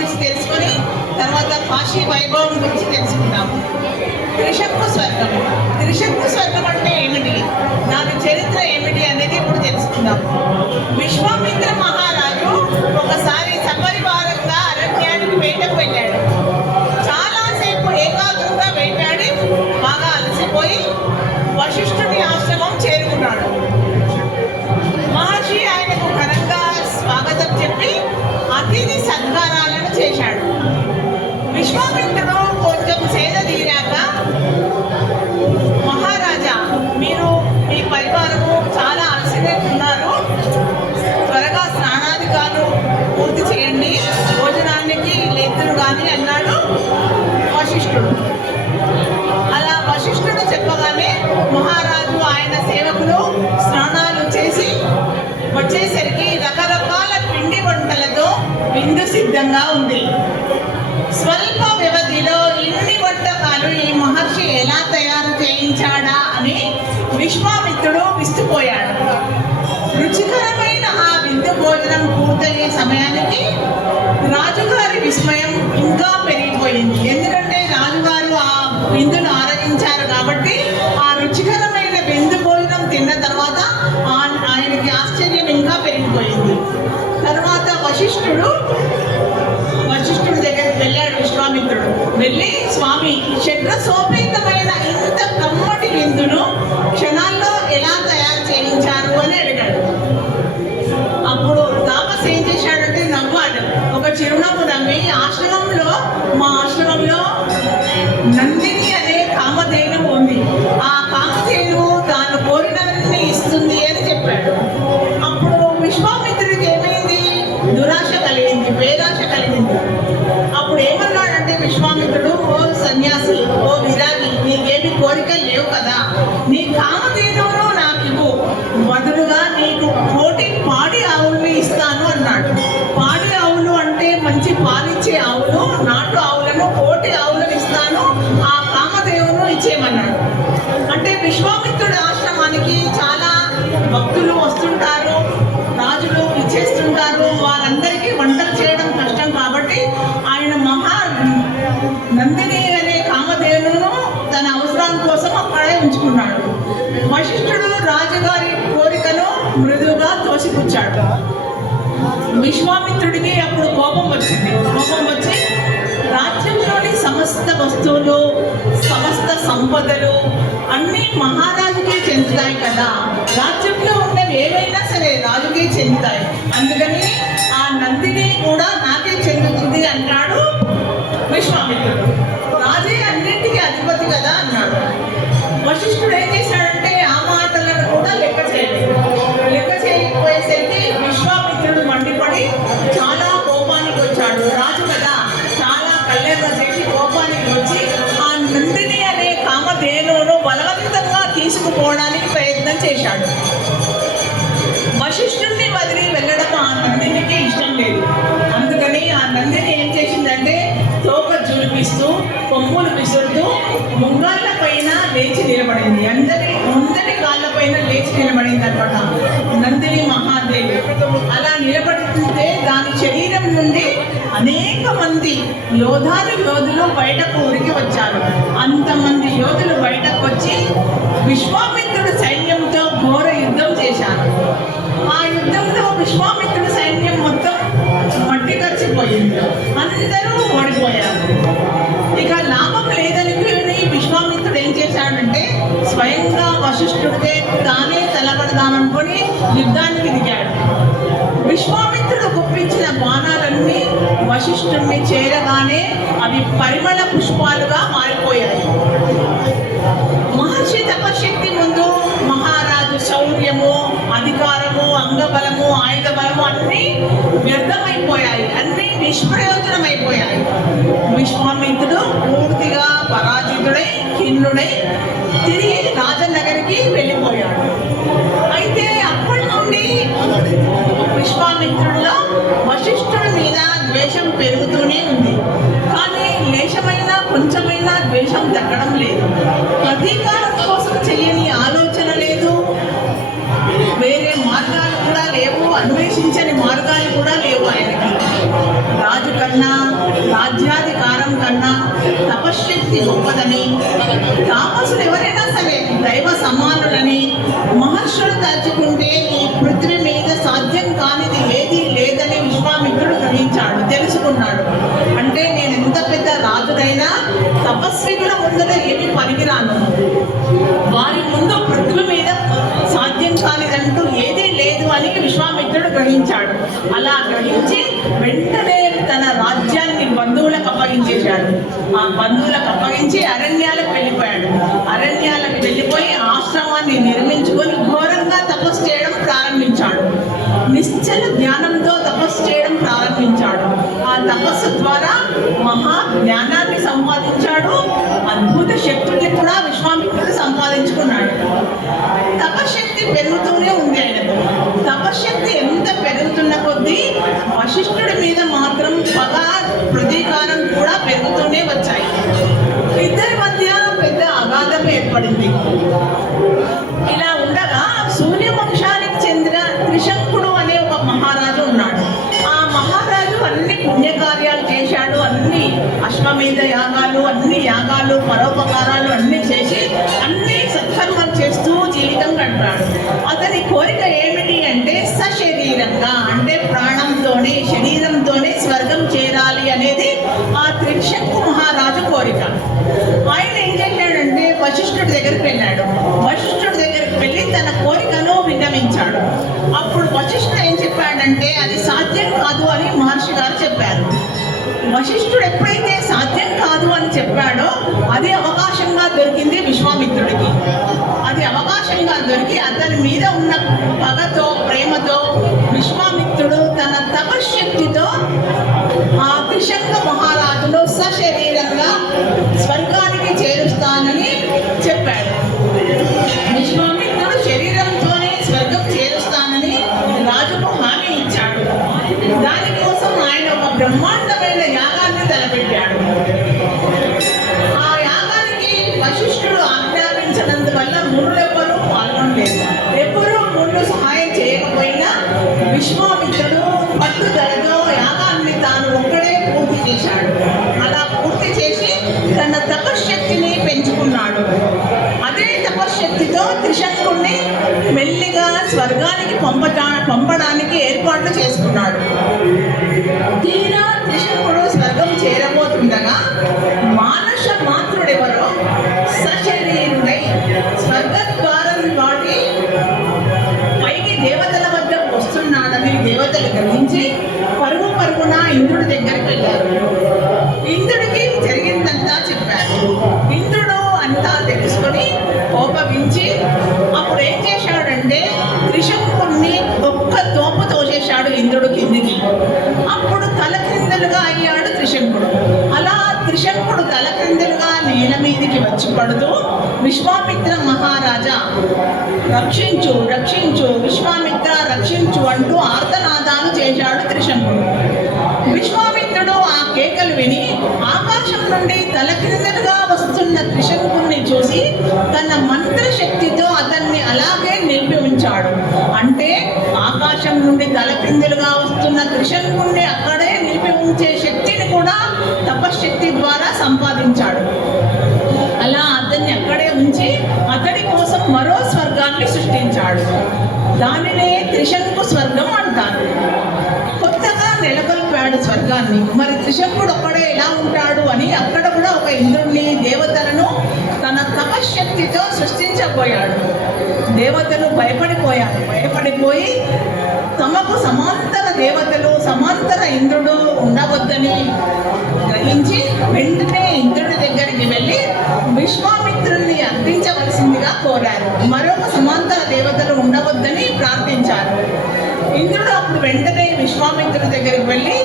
గురించి తెలుసుకొని చేశాడు. విశ్వామిత్రుడు కొంచెం సేద తీరాక మహారాజా మీరు మీ పరివారము చాలా అలసినట్టున్నారు త్వరగా స్నానాధికారులు పూర్తి చేయండి. భోజనానికి లేతులు కానీ అన్నాడు వశిష్ఠుడు. అలా వశిష్ఠుడు చెప్పగానే మహారాజు ఆయన సేవకులు స్నానాలు చేసి వచ్చేసరికి రకరకాల పిండి వంటలతో విందు సిద్ధంగా విస్మయం ఇంకా పెరిగిపోయింది. ఎందుకంటే రాజుగారు ఆ విందును ఆరగించారు కాబట్టి ఆ రుచికర చిరునవ్వు ఆశ్రమంలో మా ఆశ్రమంలో నందిని అనే కామధేనువు ఉంది. ఆ కామధేనువు తాను కోరినవన్నీ ఇస్తుంది అని చెప్పాడు. అప్పుడు విశ్వామిత్రుడికి ఏమైంది? దురాశ కలిగింది వేదాశ కలిగింది. అప్పుడు ఏమన్నాడంటే విశ్వామిత్రుడు ఓ సన్యాసి ఓ విరాగి నీకేమి కోరికలు లేవు కదా. నీ కామధేనువును నాకు ఇవ్వు. భక్తులు వస్తుంటారు రాజులు ఇచ్చేస్తుంటారు వారందరికీ వంటలు చేయడం కష్టం కాబట్టి ఆయన మహా నందిని అనే కామధేనును తన అవసరం కోసం అక్కడే ఉంచుకున్నాడు. వశిష్ఠుడు రాజుగారి కోరికను మృదువుగా తోసిపుచ్చాడు. విశ్వామిత్రుడికి అప్పుడు కోపం వచ్చింది. కోపం వచ్చి రాజ్యంలోని సమస్త వస్తువులు సంపదలు అన్నీ మహారాజుకే చెందుతాయి కదా. రాజ్యంలో ఉన్నవి ఏవైనా సరే రాజుకే చెందుతాయి. అందుకని ఆ నందిని కూడా నాకే చెందుతుంది అంటాడు విశ్వామిత్రుడు. రాజే అన్నింటికీ అధిపతి కదా అన్నాడు. వశిష్ఠుడే చేశాడు. వశిష్ఠుడిని వదిలి వెళ్ళడం ఆ నందినికి ఇష్టం లేదు. అందుకని ఆ నందిని ఏం చేసిందంటే తోక జులిపిస్తూ కొమ్ములు విసురుతూ ముంగాళ్ళ పైన లేచి నిలబడింది. అందరి అందరి కాళ్ళ పైన లేచి నిలబడింది అనమాట నందిని మహాదేవి. అలా నిలబడితే దాని శరీరం నుండి అనేక మంది యోధాలు యోధులు బయటకు ఉరికి వచ్చారు. అంతమంది యోధులు బయటకు వచ్చి విశ్వామి విశ్వామిత్రుడు సైన్యం మొత్తం మట్టి కరిచిపోయింది. అందరూ ఓడిపోయారు. ఇక లాభం లేదని విశ్వామిత్రుడు ఏం చేశాడంటే స్వయంగా వశిష్ఠుడితే తానే తలపడదామనుకొని యుద్ధానికి దిగాడు. విశ్వామిత్రుడు గుప్పించిన బాణాలన్నీ వశిష్ఠుడిని చేరగానే అవి పరిమళ పుష్పాలుగా మారిపోయాయి. మహర్షి తపశక్తి ముందు మహారాజు శౌర్యము అధికారము అంగబలము అన్నీ వ్యర్థమైపోయాయి. అన్నీ నిష్ప్రయోజనమైపోయాయి. విశ్వామిత్రుడు పూర్తిగా పరాజితుడై ఖిన్నుడై తిరిగి రాజనగరికి వెళ్ళిపోయాడు. అయితే అప్పటి నుండి విశ్వామిత్రుడిలో వశిష్ఠుడి మీద ద్వేషం పెరుగుతూనే ఉంది. కానీ లేశమైనా కొంచెమైనా ద్వేషం తగ్గడం లేదు. ప్రతీకారం కోసం చెయ్యని ఆలోచన లేదు. వేరే మార్గాలు అన్వేషించని మార్గాలు కూడా లేవు ఆయనకి. రాజు కన్నా రాజ్యాధికారం కన్నా తపశ్శక్తి గొప్పదని తాపసులు ఎవరైనా సరే దైవ సమానులని మహర్షులు తలుచుకుంటే ఈ పృథ్వీ మీద సాధ్యం కానిది ఏదీ లేదని విశ్వామిత్రుడు గ్రహించాడు తెలుసుకున్నాడు. అంటే నేను ఎంత పెద్ద రాజునైనా తపస్వికుల ముందర ఏమి పనికిరాను వారి ముందు గ్రహించాడు అలా గ్రహించి వెంటనే తన రాజ్యాన్ని బంధువులకు అప్పగించేశాడు. ఆ బంధువులకు అప్పగించి అరణ్యాలకు వెళ్ళిపోయాడు. అరణ్యాలకు వెళ్ళిపోయి ఆశ్రమాన్ని నిర్మించుకొని ఘోరంగా తపస్సు చేయడం ప్రారంభించాడు. నిశ్చల జ్ఞానంతో తపస్సు చేయడం ప్రారంభించాడు. ఆ తపస్సు ద్వారా మహా జ్ఞానాన్ని వశిష్ఠుడు ఎప్పుడైతే సాధ్యం కాదు అని చెప్పాడో అది అవకాశంగా దొరికింది విశ్వామిత్రుడికి. అది అవకాశంగా దొరికి అతని మీద ఉన్న పగతో ప్రేమతో విశ్వామిత్రుడు తన తపశ్శక్తితో ఆ త్రిశంక మహారాజును సశరీరంగా విశ్వామిత్రుడు పట్టుదలతో యాగాన్ని తాను ఒక్కడే పూర్తి చేశాడు. అలా పూర్తి చేసి తన తపశ్శక్తిని పెంచుకున్నాడు. అదే తపశ్శక్తితో త్రిశంకుణ్ణి మెల్లిగా స్వర్గానికి పంపటా పంపడానికి ఏర్పాట్లు చేసుకున్నాడు. తీరా త్రిశంకుడు వచ్చి అప్పుడు ఏం చేశాడంటే త్రిశంకుణ్ణి ఒక్క తోపు తోసేశాడు ఇంద్రుడు కిందికి. అప్పుడు తలక్రిందలుగా అయ్యాడు త్రిశంకుడు. అలా త్రిశంకుడు తలక్రిందలుగా నేల మీదికి వచ్చి పడుతూ విశ్వామిత్ర మహారాజా రక్షించు రక్షించు విశ్వామిత్ర రక్షించు అంటూ ఆర్తనాదాలు చేశాడు త్రిశంకుడు. విశ్వామిత్రుడు ఆ కేకలు విని ఆ నుండి తల క్రిందలుగా వస్తున్న త్రిశంకుణ్ణి చూసి తన మంత్రశక్తితో అతన్ని అలాగే నిలిపి ఉంచాడు. అంటే ఆకాశం నుండి తల క్రిందలుగా వస్తున్న త్రిశంకుణ్ణి అక్కడే నిలిపి ఉంచే శక్తిని కూడా తపశ్శక్తి ద్వారా సంపాదించాడు. అలా అతన్ని అక్కడే ఉంచి అతడి కోసం మరో స్వర్గాన్ని సృష్టించాడు. దాని త్రిశంకు స్వర్గం అంటారు కొత్తగా నెలకొల్పాడు స్వర్గాన్ని మరి త్రిశంకుడు ఒక్కడే ఎలా ఉంటాడు అని అక్కడ కూడా ఒక ఇంద్రుణ్ణి దేవతలను తన తపశ్శక్తితో సృష్టించబోయాడు. దేవతలు భయపడిపోయారు. భయపడిపోయి తమకు సమాంతర దేవతలు సమాంతర ఇంద్రుడు ఉండవద్దని గ్రహించి వెంటనే ఇంద్రుడి దగ్గరికి వెళ్ళి విశ్వామిత్రుల్ని అర్థించవలసిందిగా కోరారు. మరొక సమాంతర దేవతలు ఉండవద్దని ప్రార్థించారు. ఇంద్రుడు అప్పుడు వెంటనే విశ్వామిత్రుడి దగ్గరికి వెళ్ళి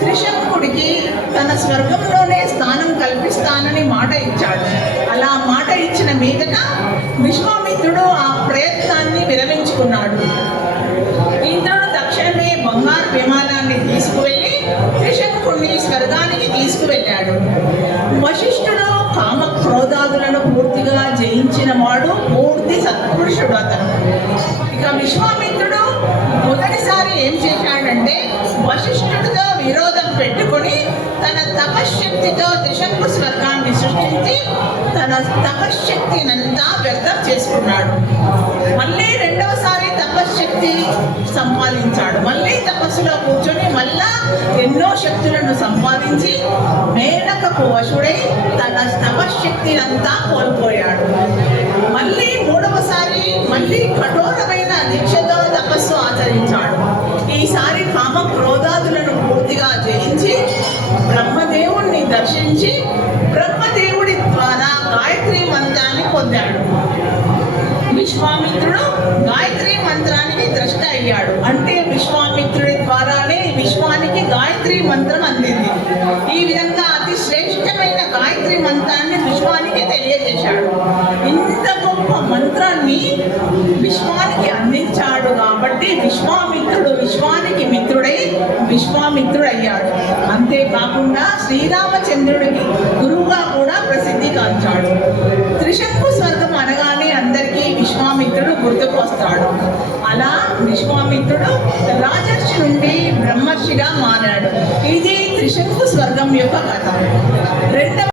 త్రిశంకుడికి తన స్వర్గంలోనే స్థానం కల్పిస్తానని మాట ఇచ్చాడు. అలా మాట ఇచ్చిన మీదట విశ్వామిత్రుడు ఆ ప్రయత్నాన్ని విరమించుకున్నాడు. ఇంద్రుడు తక్షణమే బంగారు విమానాన్ని తీసుకువెళ్ళి త్రిశంకుడిని స్వర్గానికి తీసుకువెళ్ళాడు. వశిష్ఠుడు కామ క్రోధాదులను పూర్తిగా జయించిన వాడు పూర్తి సత్పురుషుడు అతను. ఇక విశ్వామిత్రుడు తపశ్శక్తితో స్వర్గాన్ని సృష్టించి తన తపశ్శక్తినంతా వ్యర్థం చేసుకున్నాడు. మళ్ళీ రెండవసారి తపశ్శక్తి సంపాదించాడు. మళ్ళీ తపస్సులో కూర్చొని మళ్ళా ఎన్నో శక్తులను సంపాదించి మేనకకు వశుడై తన తపశ్శక్తినంతా కోల్పోయాడు. మళ్ళీ మూడవసారి మళ్ళీ కఠోరమైన దీక్షతో తపస్సు ఆచరించాడు. ఈసారి కామ క్రోధాదులను పూర్తిగా జయించి బ్రహ్మదేవుణ్ణి దర్శించి బ్రహ్మదేవుడి ద్వారా గాయత్రి మంత్రాన్ని పొందాడు. విశ్వామిత్రుడు గాయత్రి మంత్రానికి ద్రష్ట అయ్యాడు. అంటే విశ్వామిత్రుడి ద్వారానే విశ్వానికి గాయత్రి మంత్రం అందింది. ఈ విధంగా అతి శ్రేష్టమైన గాయత్రి మంత్రాన్ని విశ్వానికి తెలియజేశాడు. ఇంత గొప్ప మంత్రాన్ని విశ్వానికి అందించాడు కాబట్టి విశ్వా రామునికి మిత్రుడై విశ్వామిత్రుడు అయ్యాడు అంతేకాకుండా శ్రీరామచంద్రుడికి గురువుగా కూడా ప్రసిద్ధి కాంచాడు త్రిశంకు స్వర్గం అనగానే అందరికీ విశ్వామిత్రుడు గుర్తుకు వస్తాడు అలా విశ్వామిత్రుడు రాజర్షి నుండి బ్రహ్మర్షిగా మారాడు. ఇది త్రిశంకు స్వర్గం యొక్క కథ. రెండవ